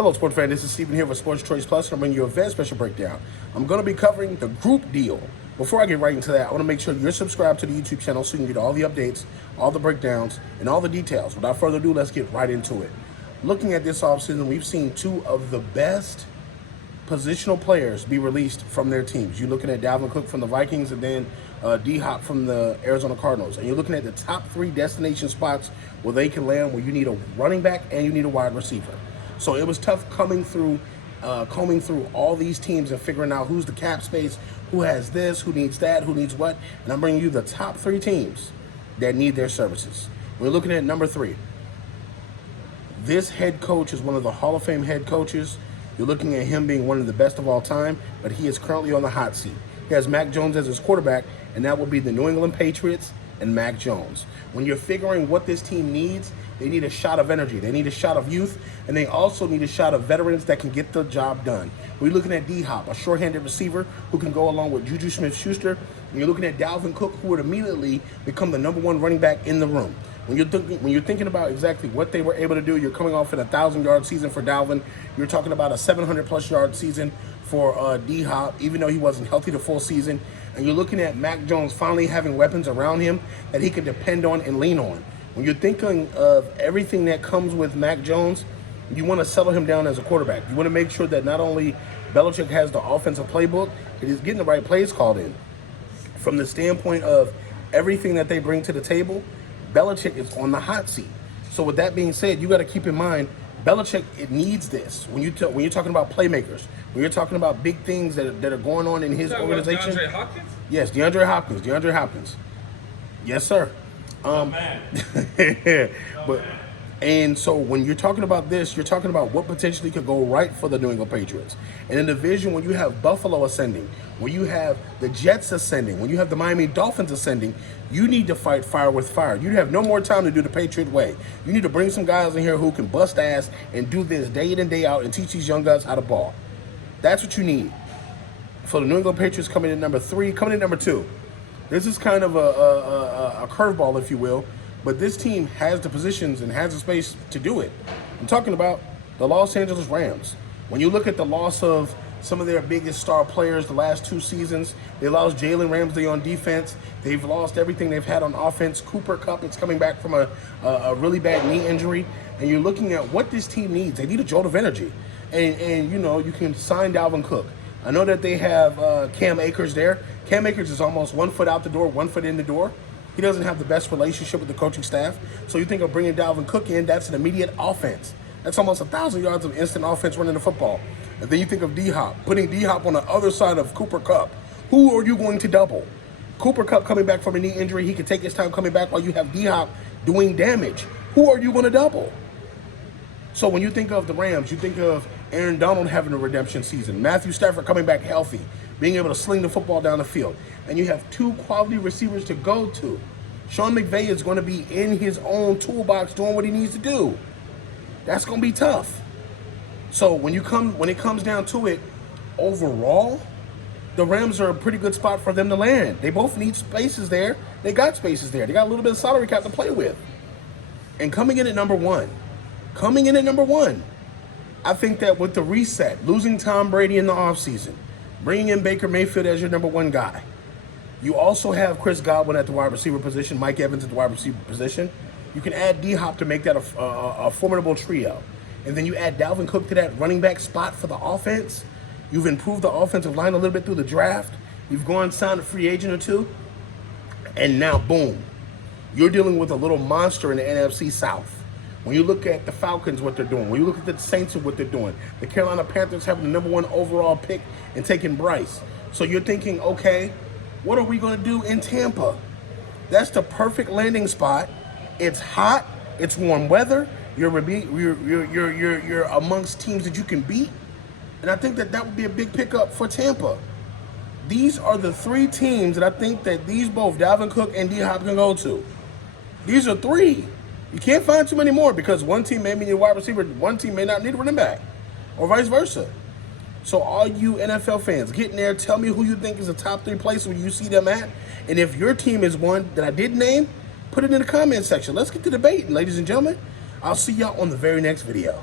Hello, sports fan. This is Steven here for Sports Choice Plus, and I'm bringing you a very special breakdown. I'm going to be covering the group deal. Before I get right into that, I want to make sure you're subscribed to the YouTube channel so you can get all the updates, all the breakdowns, and all the details. Without further ado, let's get right into it. Looking at this offseason, we've seen two of the best positional players be released from their teams. You're looking at Dalvin Cook from the Vikings and then D-Hop from the Arizona Cardinals. And you're looking at the top three destination spots where they can land, where you need a running back and you need a wide receiver. So it was tough combing through all these teams and figuring out who's the cap space, who has this, who needs that, who needs what. And I'm bringing you the top three teams that need their services. We're looking at number 3. This head coach is one of the Hall of Fame head coaches. You're looking at him being one of the best of all time, but he is currently on the hot seat. He has Mac Jones as his quarterback, and that will be the New England Patriots and Mac Jones. When you're figuring what this team needs, they need a shot of energy. They need a shot of youth, and they also need a shot of veterans that can get the job done. We're looking at D-Hop, a short-handed receiver who can go along with Juju Smith-Schuster. And you're looking at Dalvin Cook, who would immediately become the #1 running back in the room. When you're thinking about exactly what they were able to do, you're coming off an 1,000-yard season for Dalvin. You're talking about a 700-plus yard season for D-Hop, even though he wasn't healthy the full season. And you're looking at Mac Jones finally having weapons around him that he can depend on and lean on. When you're thinking of everything that comes with Mac Jones, you want to settle him down as a quarterback. You want to make sure that not only Belichick has the offensive playbook, but he's getting the right plays called in. From the standpoint of everything that they bring to the table, Belichick is on the hot seat. So with that being said, you got to keep in mind, Belichick, it needs this. When you're talking about playmakers, when you're talking about big things that are going on in his organization. DeAndre Hopkins? Yes, DeAndre Hopkins. Yes, sir. And so when you're talking about this, you're talking about what potentially could go right for the New England Patriots. And in a division when you have Buffalo ascending, when you have the Jets ascending, when you have the Miami Dolphins ascending, you need to fight fire with fire. You have no more time to do the Patriot way. You need to bring some guys in here who can bust ass and do this day in and day out and teach these young guys how to ball. That's what you need. For the New England Patriots coming in number 3, coming in number 2. This is kind of a curveball, if you will, but this team has the positions and has the space to do it. I'm talking about the Los Angeles Rams. When you look at the loss of some of their biggest star players the last 2 seasons, they lost Jalen Ramsey on defense. They've lost everything they've had on offense. Cooper Kupp is coming back from a really bad knee injury. And you're looking at what this team needs. They need a jolt of energy. And you know, you can sign Dalvin Cook. I know that they have Cam Akers there. Cam Akers is almost 1 foot out the door, 1 foot in the door. He doesn't have the best relationship with the coaching staff. So you think of bringing Dalvin Cook in, that's an immediate offense. That's almost 1,000 yards of instant offense running the football. And then you think of D-Hop, putting D-Hop on the other side of Cooper Kupp. Who are you going to double? Cooper Kupp coming back from a knee injury. He can take his time coming back while you have D-Hop doing damage. Who are you going to double? So when you think of the Rams, you think of Aaron Donald having a redemption season, Matthew Stafford coming back healthy, being able to sling the football down the field, and you have 2 quality receivers to go to. Sean McVay is going to be in his own toolbox doing what he needs to do. That's going to be tough. So when it comes down to it, overall, the Rams are a pretty good spot for them to land. They both need spaces there. They got spaces there. They got a little bit of salary cap to play with. And coming in at number 1, I think that with the reset, losing Tom Brady in the offseason, bringing in Baker Mayfield as your number 1 guy, you also have Chris Godwin at the wide receiver position, Mike Evans at the wide receiver position. You can add D-Hop to make that a formidable trio. And then you add Dalvin Cook to that running back spot for the offense. You've improved the offensive line a little bit through the draft. You've gone and signed a free agent or 2. And now, boom, you're dealing with a little monster in the NFC South. When you look at the Falcons, what they're doing, when you look at the Saints and what they're doing, the Carolina Panthers having the #1 overall pick and taking Bryce. So you're thinking, okay, what are we going to do in Tampa? That's the perfect landing spot. It's hot. It's warm weather. You're amongst teams that you can beat. And I think that would be a big pickup for Tampa. These are the 3 teams that I think that both Dalvin Cook and D-Hop can go to. These are 3. You can't find too many more because one team may need a wide receiver, one team may not need a running back, or vice versa. So all you NFL fans, get in there, tell me who you think is the top 3 places where you see them at. And if your team is one that I did name, put it in the comment section. Let's get to debating, ladies and gentlemen. I'll see y'all on the very next video.